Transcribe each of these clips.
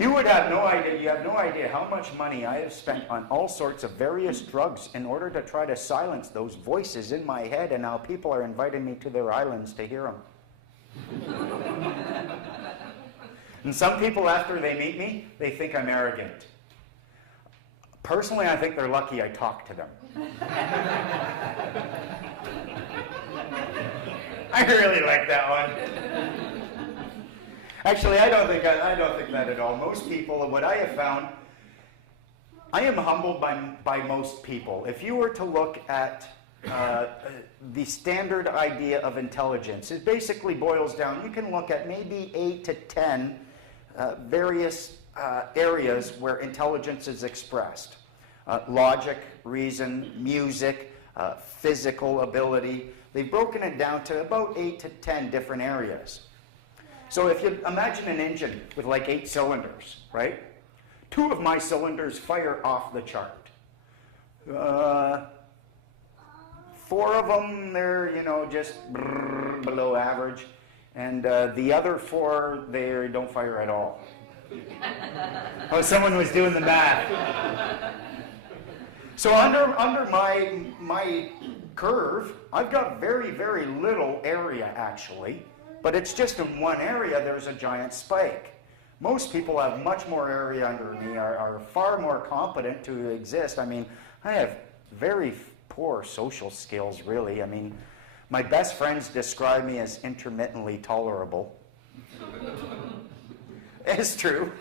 You would have no idea, you have no idea how much money I have spent on all sorts of various drugs in order to try to silence those voices in my head, and now people are inviting me to their islands to hear them. And some people, after they meet me, they think I'm arrogant. Personally, I think they're lucky I talk to them. I really like that one. Actually, I don't think that at all. Most people, what I have found, I am humbled by most people. If you were to look at the standard idea of intelligence, it basically boils down, you can look at maybe 8 to 10 various areas where intelligence is expressed. Logic, reason, music, physical ability. They've broken it down to about 8 to 10 different areas. So if you imagine an engine with like 8 cylinders, right? 2 of my cylinders fire off the chart. 4 of them, they're, just below average. And the other 4, they don't fire at all. Oh, someone was doing the math. So under my curve, I've got very, very little area actually, but it's just in one area there's a giant spike. Most people have much more area under me, are far more competent to exist. I mean, I have very poor social skills, really. I mean, my best friends describe me as intermittently tolerable. It's true.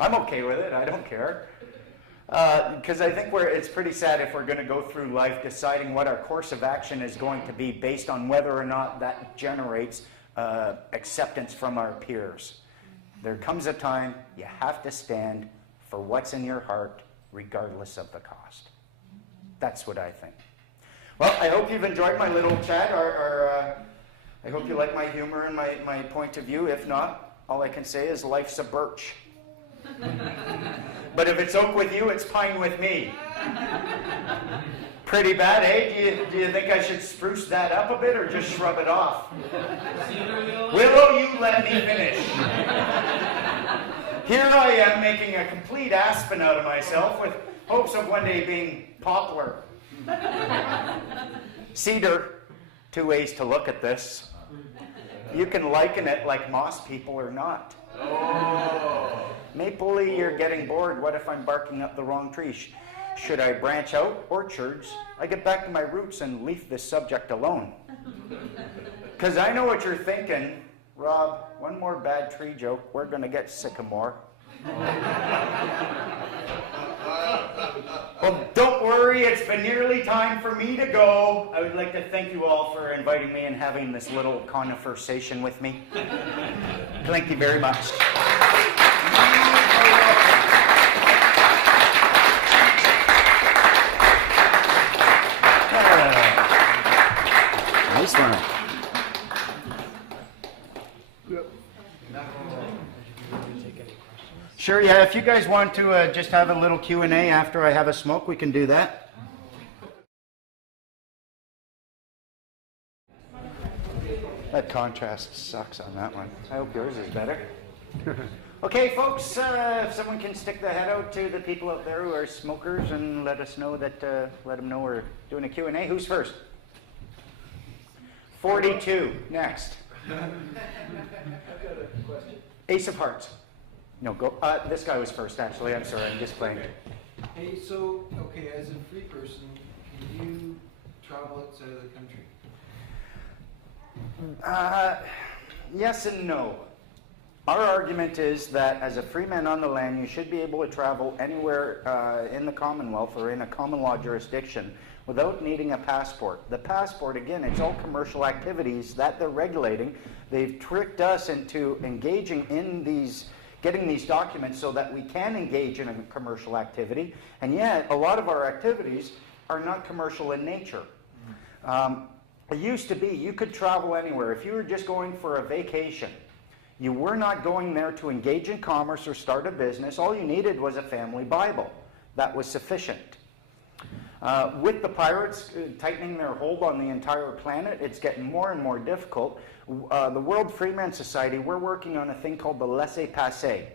I'm okay with it. I don't care. Because I think it's pretty sad if we're going to go through life deciding what our course of action is going to be based on whether or not that generates acceptance from our peers. There comes a time you have to stand for what's in your heart, regardless of the cost. That's what I think. Well, I hope you've enjoyed my little chat, or I hope you like my humor and my point of view. If not, all I can say is life's a birch. But if it's oak with you, it's pine with me. Pretty bad, eh? Do you think I should spruce that up a bit or just shrub it off? Willow, you let me finish. Here I am making a complete aspen out of myself with hopes of one day being poplar. Cedar, 2 ways to look at this. You can liken it like moss people or not. Oh. Maple, you're getting bored. What if I'm barking up the wrong tree? Should I branch out orchards? I get back to my roots and leave this subject alone. Because I know what you're thinking. Rob, one more bad tree joke, we're going to get sycamore. Well, don't worry, it's been nearly time for me to go. I would like to thank you all for inviting me and having this little conversation with me. Thank you very much. Nice one. Sure, yeah, if you guys want to just have a little Q&A after I have a smoke, we can do that. That contrast sucks on that one. I hope yours is better. Okay, folks, if someone can stick the head out to the people out there who are smokers and let us know that, let them know we're doing a Q&A. Who's first? 42, next. I've got a question. Ace of Hearts. No, go. This guy was first, actually. I'm sorry, I'm just playing. Hey, so, okay, as a free person, can you travel outside of the country? Yes and no. Our argument is that as a free man on the land, you should be able to travel anywhere in the Commonwealth or in a common law jurisdiction without needing a passport. The passport, again, it's all commercial activities that they're regulating. They've tricked us into engaging in getting these documents so that we can engage in a commercial activity, and yet a lot of our activities are not commercial in nature. It used to be you could travel anywhere. If you were just going for a vacation, you were not going there to engage in commerce or start a business. All you needed was a family Bible. That was sufficient. With the pirates tightening their hold on the entire planet, it's getting more and more difficult. The World Freeman Society, we're working on a thing called the laissez-passer.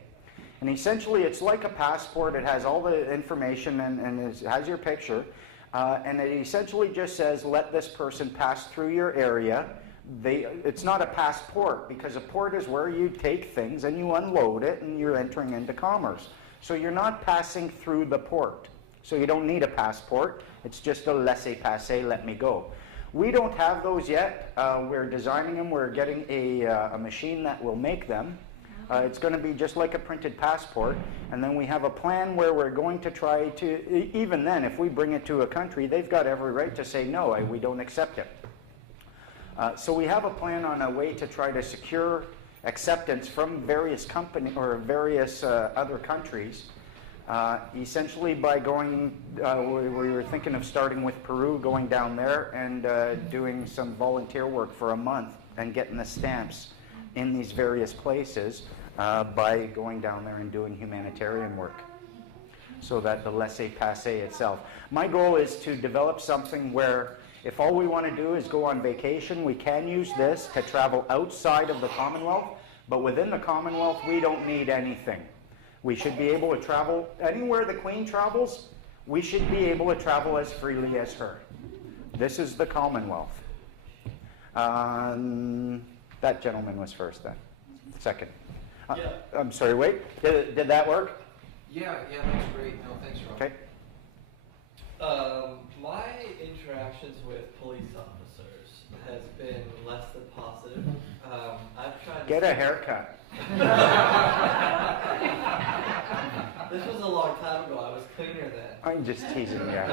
And essentially, it's like a passport. It has all the information and has your picture. And it essentially just says, let this person pass through your area. It's not a passport, because a port is where you take things and you unload it and you're entering into commerce. So you're not passing through the port. So you don't need a passport. It's just a laissez-passer, let me go. We don't have those yet. We're designing them. We're getting a machine that will make them. It's going to be just like a printed passport. And then we have a plan where we're going to try to, even then, if we bring it to a country, they've got every right to say, no, we don't accept it. So we have a plan on a way to try to secure acceptance from various companies or various other countries. Essentially by going, we were thinking of starting with Peru, going down there and doing some volunteer work for a month and getting the stamps in these various places by going down there and doing humanitarian work, so that the laissez-passer itself. My goal is to develop something where if all we want to do is go on vacation, we can use this to travel outside of the Commonwealth, but within the Commonwealth, we don't need anything. We should be able to travel anywhere the Queen travels. We should be able to travel as freely as her. This is the Commonwealth. That gentleman was first then. Second. Yeah. I'm sorry, wait. Did that work? Yeah, that's great. No, thanks, Rob. Okay. My interactions with police officers has been less than positive. I've tried to Get a haircut. This was a long time ago. I was cleaner then. I'm just teasing you.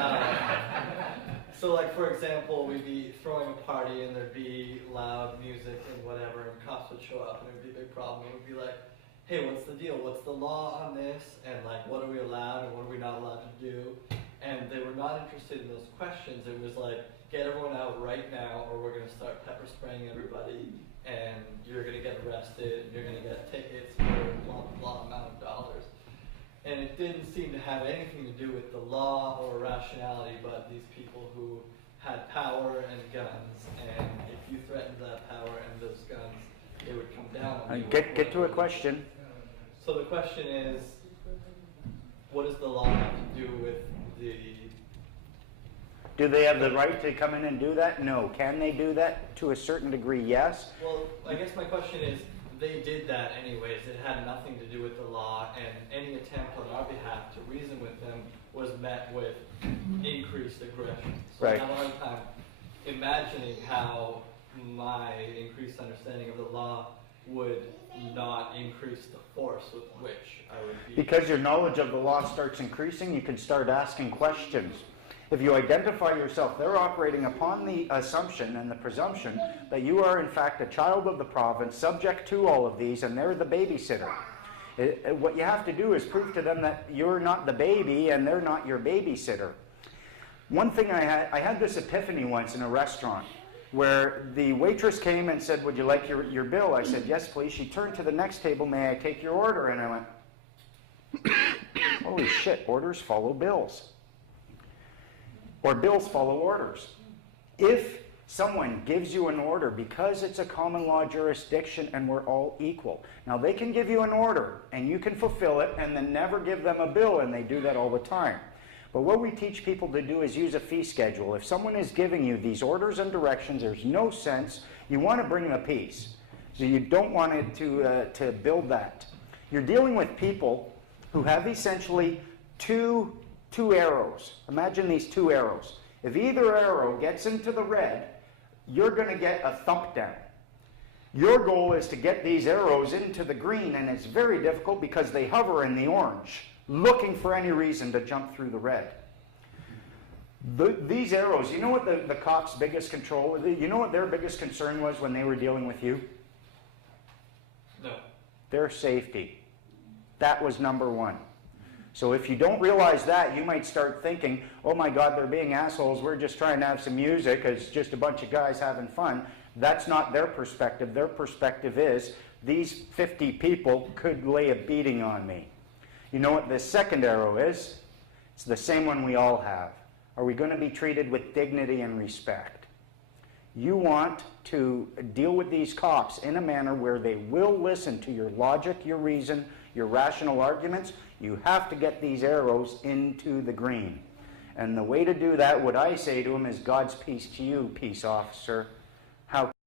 So, like, for example, we'd be throwing a party and there'd be loud music and whatever, and cops would show up and it would be a big problem. It would be like, hey, what's the deal? What's the law on this? And, like, what are we allowed and what are we not allowed to do? And they were not interested in those questions. It was like, get everyone out right now or we're going to start pepper spraying everybody and you're going to get arrested, you're going to get tickets for blah, blah amount of dollars. And it didn't seem to have anything to do with the law or rationality, but these people who had power and guns, and if you threatened that power and those guns, they would come down on you. Get to a question. So the question is, what does the law have to do with the... Do they have the right to come in and do that? No. Can they do that? To a certain degree, yes. Well, I guess my question is, they did that anyways. It had nothing to do with the law, and any attempt on our behalf to reason with them was met with increased aggression. So Right. I have a hard time imagining how my increased understanding of the law would not increase the force with which I would be... Because your knowledge of the law starts increasing, you can start asking questions. If you identify yourself, they're operating upon the assumption and the presumption that you are in fact a child of the province, subject to all of these, and they're the babysitter. What you have to do is prove to them that you're not the baby and they're not your babysitter. One thing I had this epiphany once in a restaurant where the waitress came and said, would you like your bill? I said, yes, please. She turned to the next table, may I take your order? And I went, holy shit, orders follow bills. Or bills follow orders. If someone gives you an order because it's a common law jurisdiction and we're all equal. Now they can give you an order and you can fulfill it and then never give them a bill, and they do that all the time. But what we teach people to do is use a fee schedule. If someone is giving you these orders and directions, there's no sense. You want to bring them a piece. So you don't want it to build that. You're dealing with people who have essentially two arrows. Imagine these two arrows. If either arrow gets into the red, you're going to get a thump down. Your goal is to get these arrows into the green, and it's very difficult because they hover in the orange, looking for any reason to jump through the red. These arrows, you know what the cops' biggest control, you know what their biggest concern was when they were dealing with you? No. Their safety. That was number one. So if you don't realize that, you might start thinking, oh my God, they're being assholes, we're just trying to have some music, it's just a bunch of guys having fun. That's not their perspective. Their perspective is, these 50 people could lay a beating on me. You know what the second arrow is? It's the same one we all have. Are we going to be treated with dignity and respect? you want to deal with these cops in a manner where they will listen to your logic, your reason, your rational arguments, you have to get these arrows into the green. And the way to do that, what I say to them is, God's peace to you, peace officer. How